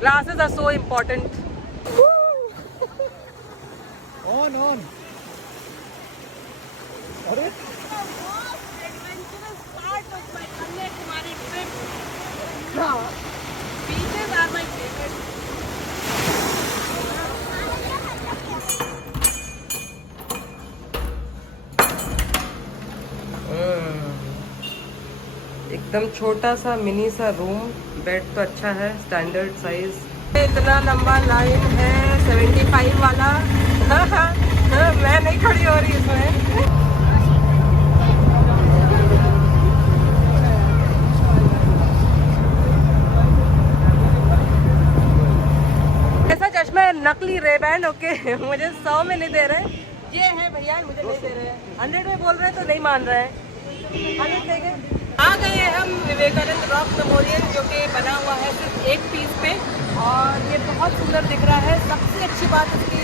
Glasses are so important. On. अरे Adventurous part of my Kanyakumari trip. Beaches are my favorite. एकदम छोटा सा mini सा room, bed तो अच्छा है, स्टैंडर्ड साइज। इतना लंबा लाइन है 75 वाला। मैं नहीं खड़ी हो रही इसमें। ऐसा चश्मा है नकली रेबैंड, ओके। मुझे 100 में नहीं दे रहे, ये है भैया, मुझे नहीं दे रहे हैं। 100 में बोल रहे हैं तो नहीं मान रहे हैं। 100 देंगे। आ गए हम विवेकानंद रॉक मेमोरियल, जो कि बना हुआ है सिर्फ एक पीस पे, और ये बहुत सुंदर दिख रहा है। सबसे अच्छी बात इसकी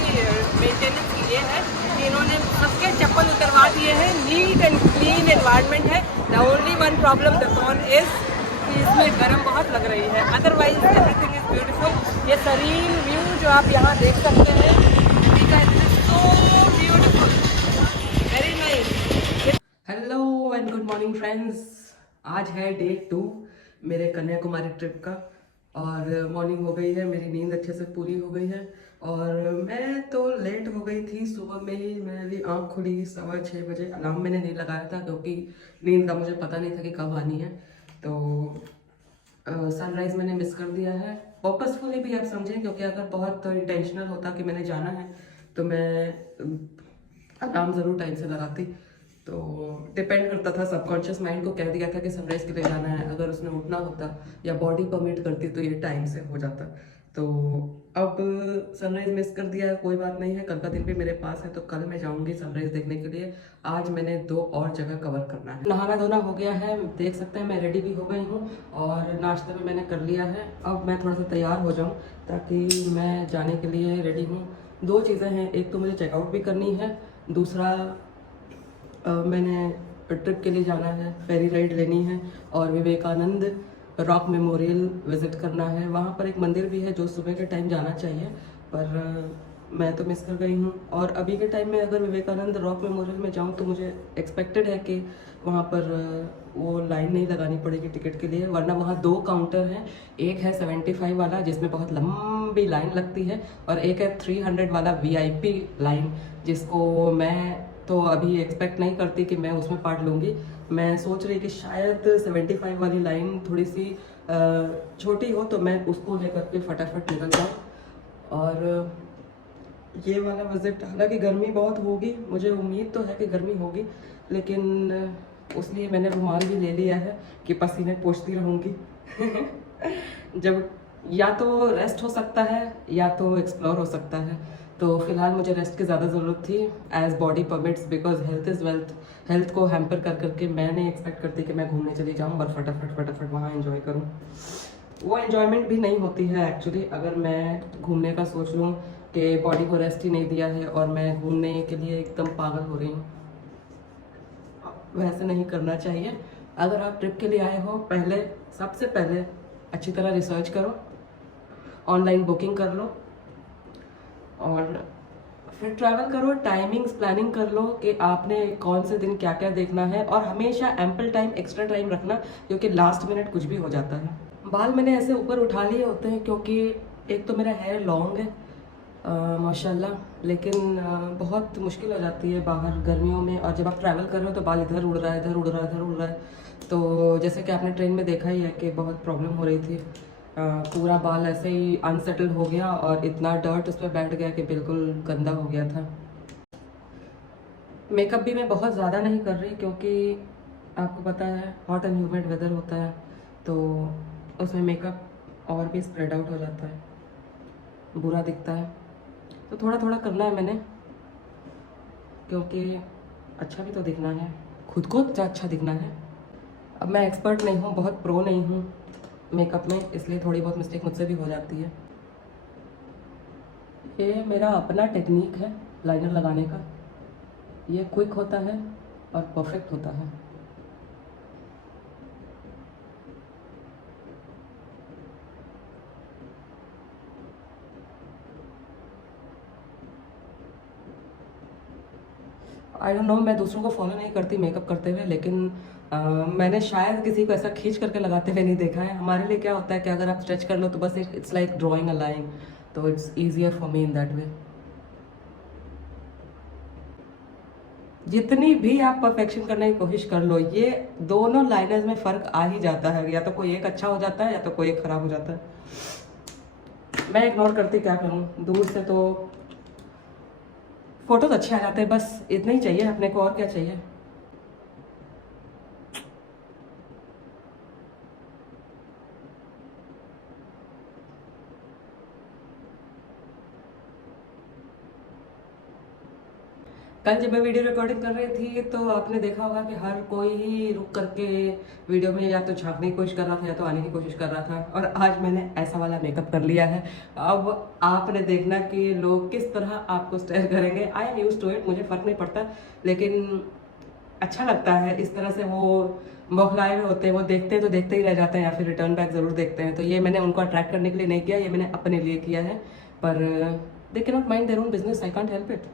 मेंटेनेंस की ये है कि इन्होंने सबके चप्पल उतरवा दिए हैं। नीट एंड क्लीन एनवायरनमेंट है। The only one problem the con is कि इसमें गर्म बहुत लग रही है, अदरवाइज एवरीथिंग इज ब्यूटीफुल। ये सरीन व्यू जो आप यहाँ देख सकते हैं, so beautiful, very nice. Hello and good morning friends. आज है डे 2 मेरे कन्याकुमारी ट्रिप का, और मॉर्निंग हो गई है, मेरी नींद अच्छे से पूरी हो गई है, और मैं तो लेट हो गई थी। सुबह में ही मेरी आँख खुली 6:15 बजे। अलार्म मैंने नहीं लगाया था क्योंकि नींद का मुझे पता नहीं था कि कब आनी है, तो सनराइज़ मैंने मिस कर दिया है। पर्पसफुली भी आप समझें, क्योंकि अगर बहुत इंटेंशनल होता कि मैंने जाना है तो मैं अलार्म ज़रूर टाइम से लगाती। तो डिपेंड करता था, सबकॉन्शियस माइंड को कह दिया था कि सनराइज़ के लिए जाना है। अगर उसने उठना होता या बॉडी परमिट करती तो ये टाइम से हो जाता। तो अब सनराइज़ मिस कर दिया है, कोई बात नहीं है। कल का दिन भी मेरे पास है, तो कल मैं जाऊंगी सनराइज़ देखने के लिए। आज मैंने 2 और जगह कवर करना है। नहाना धोना हो गया है, देख सकते हैं मैं रेडी भी हो गई हूँ, और नाश्ता भी मैंने कर लिया है। अब मैं थोड़ा सा तैयार हो जाऊँ ताकि मैं जाने के लिए रेडी हूँ। 2 चीज़ें हैं, एक तो मुझे चेकआउट भी करनी है, दूसरा मैंने ट्रिप के लिए जाना है, फेरी राइड लेनी है, और विवेकानंद रॉक मेमोरियल विज़िट करना है। वहाँ पर एक मंदिर भी है जो सुबह के टाइम जाना चाहिए, पर मैं तो मिस कर गई हूँ। और अभी के टाइम में अगर विवेकानंद रॉक मेमोरियल में जाऊँ तो मुझे एक्सपेक्टेड है कि वहाँ पर वो लाइन नहीं लगानी पड़ेगी टिकट के लिए, वरना वहाँ 2 काउंटर हैं। एक है 75 वाला जिसमें बहुत लंबी लाइन लगती है, और एक है 300 वाला VIP लाइन, जिसको मैं तो अभी एक्सपेक्ट नहीं करती कि मैं उसमें पार्ट लूँगी। मैं सोच रही कि शायद 75 वाली लाइन थोड़ी सी छोटी हो, तो मैं उसको लेकर के फटाफट निकल जाऊँ। और ये वाला विज़िट, हालांकि गर्मी बहुत होगी, मुझे उम्मीद तो है कि गर्मी होगी, लेकिन उसलिए मैंने रुमाल भी ले लिया है कि पसीने पोंछती रहूँगी। जब या तो रेस्ट हो सकता है या तो एक्सप्लोर हो सकता है, तो फिलहाल मुझे रेस्ट की ज़्यादा ज़रूरत थी as body permits, because health is wealth. Health को हैम्पर कर करके मैं नहीं एक्सपेक्ट करती कि मैं घूमने चली जाऊँ और फटाफट वहाँ एंजॉय करूँ। वो एन्जॉयमेंट भी नहीं होती है एक्चुअली, अगर मैं घूमने का सोच लूँ कि बॉडी को रेस्ट ही नहीं दिया है और मैं घूमने के लिए एकदम पागल हो रही हूँ। वैसे नहीं करना चाहिए। अगर आप ट्रिप के लिए आए हो, सबसे पहले अच्छी तरह रिसर्च करो, ऑनलाइन बुकिंग कर लो, और फिर ट्रैवल करो। टाइमिंग्स प्लानिंग कर लो कि आपने कौन से दिन क्या क्या देखना है, और हमेशा एम्पल टाइम, एक्स्ट्रा टाइम रखना, क्योंकि लास्ट मिनट कुछ भी हो जाता है। बाल मैंने ऐसे ऊपर उठा लिए होते हैं क्योंकि एक तो मेरा हेयर लॉन्ग है माशाल्लाह, लेकिन बहुत मुश्किल हो जाती है बाहर गर्मियों में, और जब आप ट्रैवल कर रहे हो तो बाल इधर उड़ रहा है, इधर उड़ रहा है, इधर उड़ रहा है। तो जैसे कि आपने ट्रेन में देखा ही है कि बहुत प्रॉब्लम हो रही थी। पूरा बाल ऐसे ही अनसेटल हो गया और इतना डर्ट उस पर बैठ गया कि बिल्कुल गंदा हो गया था। मेकअप भी मैं बहुत ज़्यादा नहीं कर रही, क्योंकि आपको पता है हॉट एंड ह्यूमिड वेदर होता है, तो उसमें मेकअप और भी स्प्रेड आउट हो जाता है, बुरा दिखता है। तो थोड़ा थोड़ा करना है मैंने, क्योंकि अच्छा भी तो दिखना है, खुद को अच्छा दिखना है। अब मैं एक्सपर्ट नहीं हूँ, बहुत प्रो नहीं हूँ मेकअप में, इसलिए थोड़ी बहुत मिस्टेक मुझसे भी हो जाती है। ये मेरा अपना टेक्निक है लाइनर लगाने का। ये क्विक होता है और परफेक्ट होता है। आई डोंट नो, मैं दूसरों को फॉलो नहीं करती मेकअप करते हुए, लेकिन मैंने शायद किसी को ऐसा खींच करके लगाते हुए नहीं देखा है। हमारे लिए क्या होता है कि अगर आप स्ट्रेच कर लो तो बस it's like drawing a line, तो it's easier for me in that way. जितनी भी आप परफेक्शन करने की कोशिश कर लो, ये दोनों लाइनर्स में फ़र्क आ ही जाता है, या तो कोई एक अच्छा हो जाता है या तो कोई एक ख़राब हो जाता है। मैं इग्नोर करती, क्या करूँ, दूर से तो फोटोज अच्छे आ जाते हैं, बस इतना ही चाहिए अपने को, और क्या चाहिए। कल जब मैं वीडियो रिकॉर्डिंग कर रही थी तो आपने देखा होगा कि हर कोई ही रुक करके वीडियो में या तो झांकने की कोशिश कर रहा था या तो आने की कोशिश कर रहा था, और आज मैंने ऐसा वाला मेकअप कर लिया है। अब आपने देखना कि लोग किस तरह आपको स्टेयर करेंगे। I am use to it, मुझे फ़र्क नहीं पड़ता, लेकिन अच्छा लगता है इस तरह से। वो बौखलाए हुए होते हैं, वो देखते हैं तो देखते ही रह जाते हैं या फिर रिटर्न बैक ज़रूर देखते हैं। तो ये मैंने उनको अट्रैक्ट करने के लिए नहीं किया, ये मैंने अपने लिए किया है, पर they can not mind their own business, I can't help it.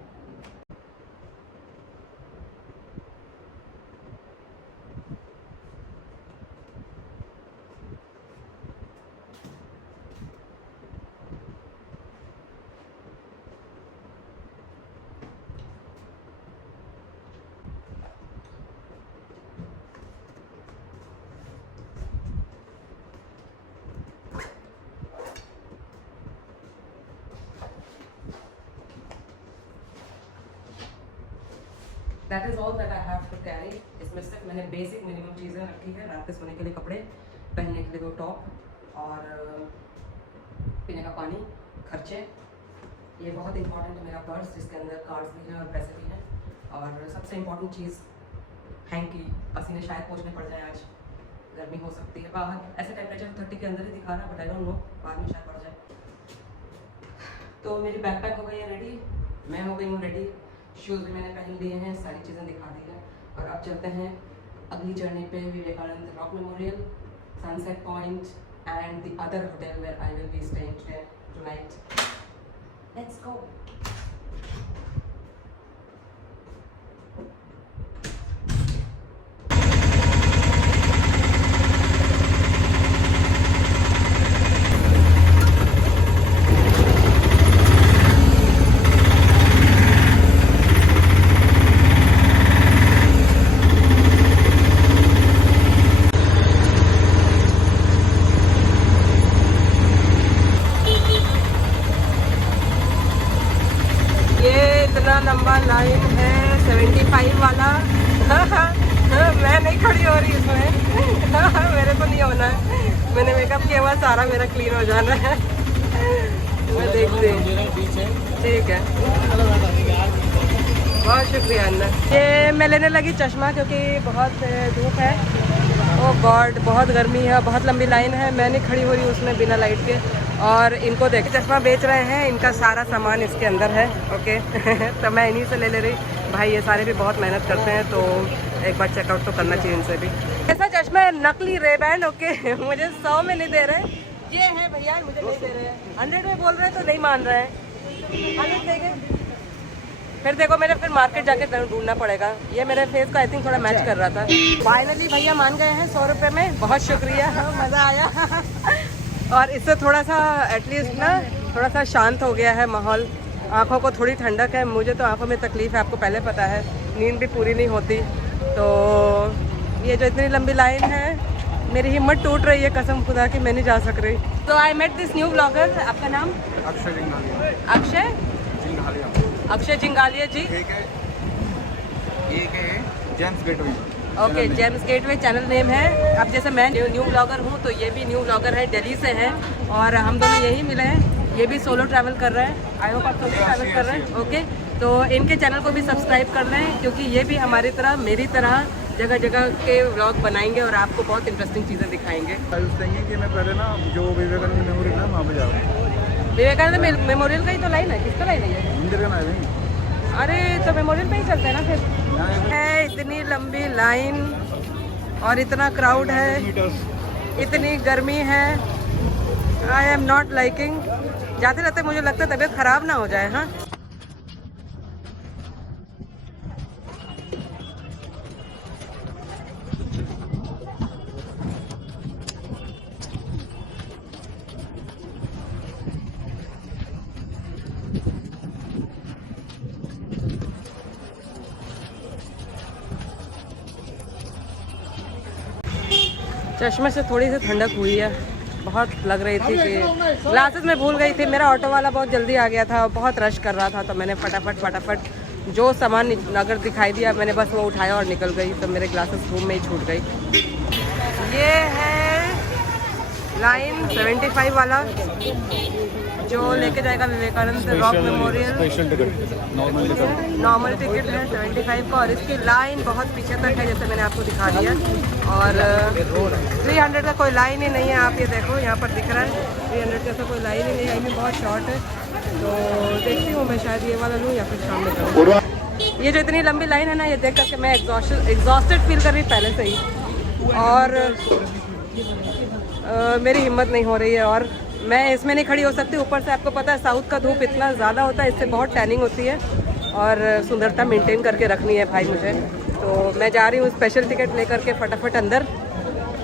That is all that I have to carry. इसमें सिर्फ मैंने बेसिक मिनिमम चीज़ें रखी है। रात के सोने के लिए कपड़े, पहनने के लिए 2 टॉप और पीने का पानी, खर्चे। ये बहुत इंपॉर्टेंट है, मेरा पर्स जिसके अंदर कार्ड्स भी हैं और पैसे भी हैं। और सबसे इम्पॉर्टेंट चीज़ हैंकी, पसीने शायद पोंछने पड़ जाए, आज गर्मी हो सकती है बाहर। ऐसे टेम्परेचर 30 के अंदर ही दिखा रहा, बट आई डोंट नो, बाद में शायद बढ़ जाए। तो मेरी बैकपैक हो गई है रेडी, मैं हो गई हूँ रेडी, शूज़ भी मैंने पहन लिए हैं, सारी चीज़ें दिखा दी हैं। और अब चलते हैं अगली जर्नी पे, Vivekananda rock memorial, sunset point and the other hotel where I will be staying tonight. Let's go. इतना लंबा लाइन है 75 वाला। मैं नहीं खड़ी हो रही इसमें। मेरे को नहीं होना है, मैंने मेकअप किया हुआ, सारा मेरा क्लीन हो जाना है। मैं देखती हूँ, ठीक है, बहुत शुक्रिया अन्ना। ये मैं लेने लगी चश्मा क्योंकि बहुत धूप है। ओह गॉड, बहुत गर्मी है, बहुत लंबी लाइन है, मैं नहीं खड़ी हो रही उसमें बिना लाइट के। और इनको देख, चश्मा बेच रहे हैं, इनका सारा सामान इसके अंदर है। ओके तो मैं इन्हीं से ले ले रही। भाई ये सारे भी बहुत मेहनत करते हैं, तो एक बार चेकआउट तो करना चाहिए इनसे भी। ऐसा चश्मा है, नकली रेबैंड। ओके मुझे 100 में नहीं दे रहे, ये है भैया, मुझे नहीं दे रहे हैं। 100 में बोल रहे हैं तो नहीं मान रहे हैं। 100 देंगे फिर देखो, मेरे फिर मार्केट जाके ढूंढना पड़ेगा। ये मेरे फेस का आई थिंक थोड़ा मैच कर रहा था। फाइनली भैया मान गए हैं 100 रुपये में, बहुत शुक्रिया, मज़ा आया। और इससे थोड़ा सा एटलीस्ट ना थोड़ा सा शांत हो गया है माहौल, आँखों को थोड़ी ठंडक है। मुझे तो आँखों में तकलीफ़ है, आपको पहले पता है, नींद भी पूरी नहीं होती। तो ये जो इतनी लंबी लाइन है, मेरी हिम्मत टूट रही है कसम खुदा की, मैं नहीं जा सक रही। तो I met this new blogger. आपका नाम? अक्षय जिंगालिया। अक्षय जिंगालिया। अक्षय जिंगालिया जी। एक है James gateway. Okay, James gateway channel name है। अब जैसे मैं न्यू ब्लॉगर हूँ, तो ये भी न्यू ब्लॉगर है, दिल्ली से है, और हम दोनों यही मिले हैं। ये भी सोलो ट्रैवल कर रहे हैं, आई होप आप सोलो ट्रैवल कर रहे हैं। ओके, तो इनके चैनल को भी सब्सक्राइब कर लें, क्योंकि ये भी हमारी तरह, मेरी तरह जगह जगह के व्लॉग बनाएंगे और आपको बहुत इंटरेस्टिंग चीज़ें दिखाएंगे। कि मैं पहले ना जो विवेकानंद मेमोरियल है वहाँ पे जाऊँ। विवेकानंद मेमोरियल का ही तो लाइन है, किसका लाइन है? मंदिर का नाम है। अरे तो मेमोरियल पे ही चलते हैं ना फिर। है इतनी लंबी लाइन और इतना क्राउड है, इतनी गर्मी है, आई एम नॉट लाइकिंग। जाते रहते मुझे लगता है तबीयत खराब ना हो जाए। हाँ चश्मे से थोड़ी सी ठंडक हुई है, बहुत लग रही थी कि ग्लासेस में भूल गई थी। मेरा ऑटो वाला बहुत जल्दी आ गया था, बहुत रश कर रहा था, तो मैंने फटाफट जो सामान अगर दिखाई दिया मैंने बस वो उठाया और निकल गई, तो मेरे ग्लासेस रूम में ही छूट गई। ये है लाइन 75 वाला जो लेके जाएगा Vivekananda rock memorial. Normal ticket है 75 का, और इसकी लाइन बहुत पीछे तक है जैसे मैंने आपको दिखा दिया। और 300 का कोई लाइन ही नहीं है, आप ये देखो यहाँ पर दिख रहा है 300 का कोई लाइन ही नहीं है, में बहुत शॉर्ट है। तो देखती हूँ मैं शायद ये वाला लूँ या फिर शाम में करूँ। ये जो इतनी लंबी लाइन है ना, ये देख करके मैं एग्जॉस्टेड फील कर रही पहले से ही, और मेरी हिम्मत नहीं हो रही है और मैं इसमें नहीं खड़ी हो सकती। ऊपर से आपको पता है साउथ का धूप इतना ज़्यादा होता है, इससे बहुत टैनिंग होती है और सुंदरता मेंटेन करके रखनी है भाई मुझे। तो मैं जा रही हूँ स्पेशल टिकट लेकर के फटाफट अंदर,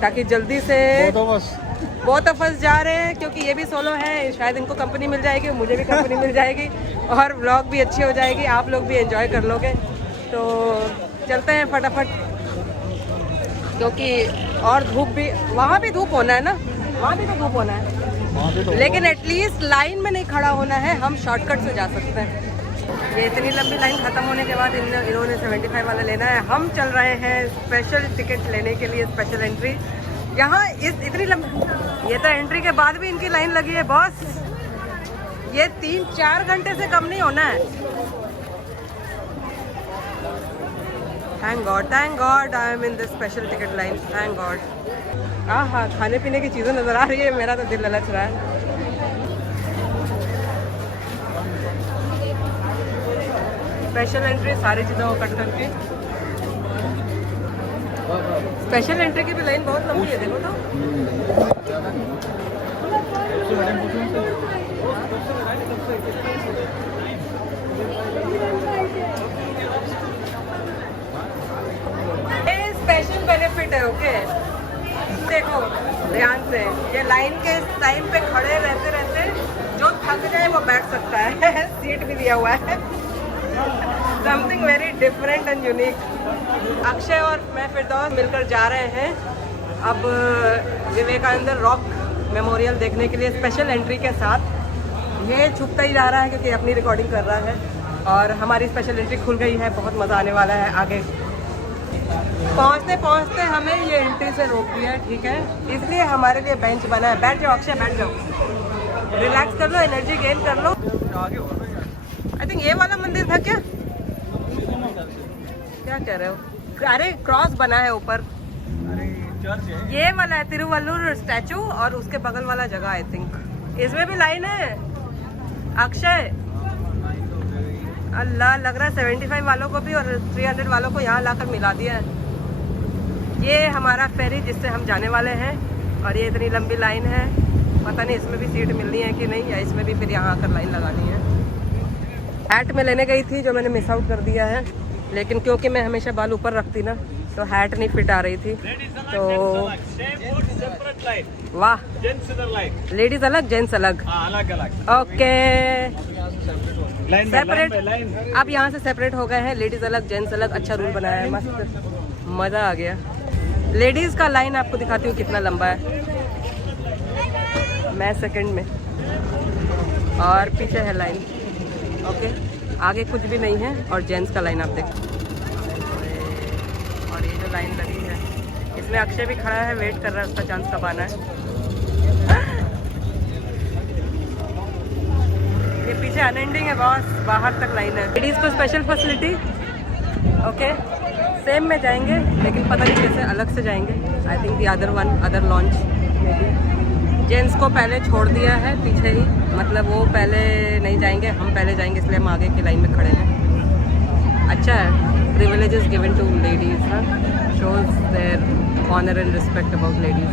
ताकि जल्दी से बहुत अफस जा रहे हैं क्योंकि ये भी सोलो है, शायद इनको कंपनी मिल जाएगी, मुझे भी कंपनी मिल जाएगी और व्लॉग भी अच्छी हो जाएगी, आप लोग भी एंजॉय कर लोगे। तो चलते हैं फटाफट, क्योंकि और धूप भी, वहाँ भी धूप होना है ना, वहाँ भी तो धूप होना है, लेकिन एटलीस्ट लाइन में नहीं खड़ा होना है, हम शॉर्टकट से जा सकते हैं। ये इतनी लंबी लाइन ख़त्म होने के बाद इन्होंने 75 वाला लेना है। हम चल रहे हैं स्पेशल टिकट लेने के लिए, स्पेशल एंट्री। यहाँ इतनी लंबी, ये तो एंट्री के बाद भी इनकी लाइन लगी है बॉस। ये 3-4 घंटे से कम नहीं होना है। Thank God I am in this special ticket line, thank God. हाँ, खाने पीने की चीज़ें नज़र आ रही है, मेरा तो दिल ललच रहा है। स्पेशल एंट्री सारी चीज़ों को कट करके, स्पेशल एंट्री की भी लाइन बहुत लंबी है, देखो तो। ये स्पेशल बेनिफिट है, ओके। देखो ध्यान से, ये लाइन के टाइम पे खड़े रहते रहते जो थक जाए वो बैठ सकता है। सीट भी दिया हुआ है, something very different and unique. Akshay और मैं फिरदौस मिलकर जा रहे हैं अब विवेकानंद रॉक मेमोरियल देखने के लिए स्पेशल एंट्री के साथ। ये छुपता ही जा रहा है क्योंकि अपनी रिकॉर्डिंग कर रहा है, और हमारी स्पेशल एंट्री खुल गई है, बहुत मज़ा आने वाला है आगे। पहुंचते पहुंचते हमें ये एंट्री से रोक दिया है, ठीक है, इसलिए हमारे लिए बेंच बना है। बैठ जाओ अक्षय, बैठ जाओ, रिलैक्स कर लो, एनर्जी गेन कर लो। आई थिंक ये वाला मंदिर था क्या कह रहे हो? अरे क्रॉस बना है ऊपर, ये वाला है तिरुवल्लुर स्टैचू, और उसके बगल वाला जगह आई थिंक। इसमें भी लाइन है अक्षय। अल्लाह, लग रहा है 75 वालों को भी और 300 वालों को यहाँ लाकर मिला दिया है। ये हमारा फेरी जिससे हम जाने वाले हैं, और ये इतनी लंबी लाइन है, पता नहीं इसमें भी सीट मिलनी है कि नहीं, या इसमें भी फिर यहाँ आकर लाइन लगानी है। हैट में लेने गई थी जो मैंने मिस आउट कर दिया है, लेकिन क्योंकि मैं हमेशा बाल ऊपर रखती ना, तो हैट नहीं फिट आ रही थी। तो वाह, लेडीज अलग जेंट्स अलग, ओके सेपरेट। अब यहाँ से सेपरेट हो गए हैं, लेडीज अलग जेंट्स अलग। अच्छा रूल बनाया है, मस्त, मज़ा आ गया। लेडीज का लाइन आपको दिखाती हूँ कितना लंबा है। मैं सेकंड में और पीछे है लाइन, ओके, आगे कुछ भी नहीं है, और जेंट्स का लाइन आप देखो। और ये जो लाइन लगी है इसमें अक्षय भी खड़ा है, वेट कर रहा है, उसका चांस कब आना है। ये पीछे अनएंडिंग है बॉस, बाहर तक लाइन है। लेडीज़ को स्पेशल फैसिलिटी, ओके, सेम में जाएंगे लेकिन पता नहीं कैसे अलग से जाएंगे। I think the other launch may be. Gents को पहले छोड़ दिया है पीछे ही, मतलब वो पहले नहीं जाएंगे, हम पहले जाएंगे, इसलिए हम आगे की लाइन में खड़े हैं। अच्छा है, प्रिविलेजेस गिवन टू लेडीज, हाँ, shows their honour and respect about ladies.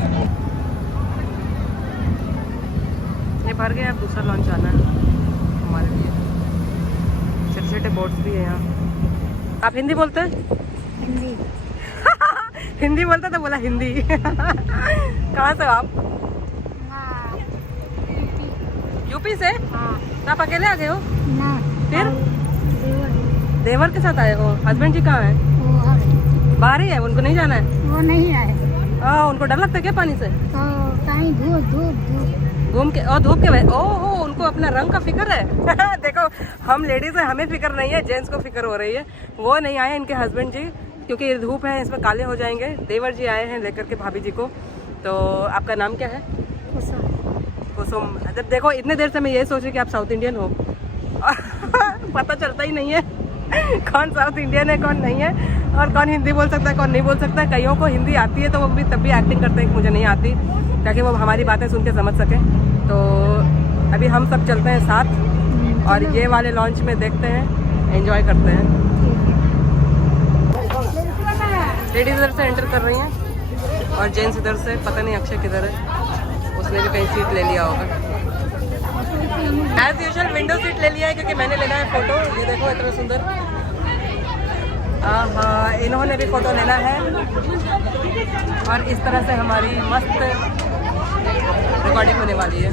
ये भर गया, अब दूसरा लॉन्च आना है हमारे लिए। छोटे छोटे बोट्स भी है यहाँ। आप हिंदी बोलते हैं? हिंदी। हिंदी बोलता तो बोला हिंदी। कहाँ से हो आप? हाँ, यूपी से? हाँ। तो आप अकेले आ गए हो? ना। फिर देवर। देवर के साथ आए हो? हस्बैंड जी कहाँ हैं? वो बाहर ही है, उनको नहीं जाना है? वो नहीं आए। उनको डर लगता है क्या पानी से? कहीं धूप धूप धूप घूम के और धूप के वजह ओहो उनको अपना रंग का फिक्र है। देखो हम लेडीज है, हमें फिक्र नहीं है, जेंट्स को फिक्र हो रही है। वो नहीं आए इनके हस्बैंड जी, क्योंकि ये धूप है, इसमें काले हो जाएंगे। देवर जी आए हैं लेकर के भाभी जी को। तो आपका नाम क्या है? कुसुम। जब देखो इतने देर से मैं ये सोच रही कि आप साउथ इंडियन हो और पता चलता ही नहीं है कौन साउथ इंडियन है कौन नहीं है, और कौन हिंदी बोल सकता है कौन नहीं बोल सकता है। कईयों को हिंदी आती है तो वो भी तब भी एक्टिंग करते हैं कि मुझे नहीं आती, ताकि वो हमारी बातें सुन के समझ सकें। तो अभी हम सब चलते हैं साथ और ये वाले लॉन्च में देखते हैं, एंजॉय करते हैं। लेडीज इधर से एंटर कर रही हैं और जेंट्स इधर से। पता नहीं अक्षय किधर है, उसने भी कहीं सीट ले लिया होगा। एज यूजुअल विंडो सीट ले लिया है क्योंकि मैंने लेना है फोटो। ये देखो इतना सुंदर। हाँ इन्होंने भी फोटो लेना है और इस तरह से हमारी मस्त रिकॉर्डिंग होने वाली है।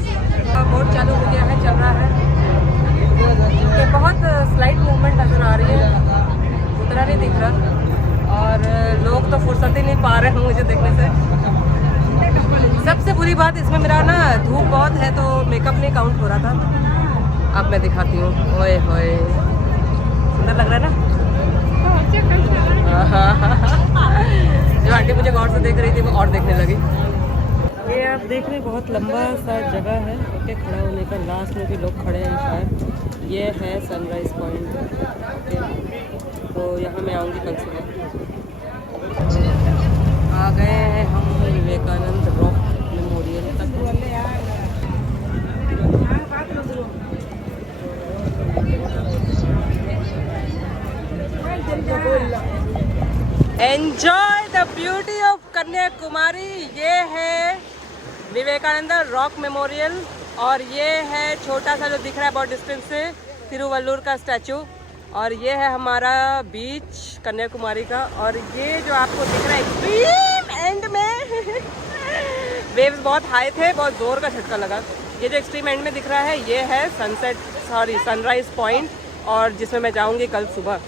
बोर्ड चालू हो गया है, चल रहा है। तो बहुत स्लाइड मूवमेंट नजर आ रही है, उतना नहीं दिख रहा और लोग तो फुर्सत ही नहीं पा रहे हैं मुझे देखने से। सबसे बुरी बात इसमें मेरा ना धूप बहुत है तो मेकअप नहीं काउंट हो रहा था। अब मैं दिखाती हूँ। ओए होए सुंदर लग रहा है ना। जो आंटी मुझे गौर से देख रही थी वो और देखने लगी। ये आप देख रहे हैं बहुत लंबा सा जगह है ओके खड़ा होने का। लास्ट में भी लोग खड़े हैं शायद। ये है सनराइज पॉइंट ओके। तो यहाँ मैं आऊँगी कल सुबह। आ गए हैं हम विवेकानंद रॉक मेमोरियल तक। Enjoy the beauty of Kanyakumari. ये है विवेकानंद रॉक मेमोरियल और ये है छोटा सा जो दिख रहा है बहुत डिस्टेंस से तिरुवल्लुर का स्टैचू, और ये है हमारा बीच कन्याकुमारी का। और ये जो आपको दिख रहा है एक्सट्रीम एंड में वेव्स बहुत हाई थे, बहुत जोर का झटका लगा। ये जो एक्सट्रीम एंड में दिख रहा है ये है सनसेट सनराइज पॉइंट, और जिसमें मैं जाऊंगी कल सुबह।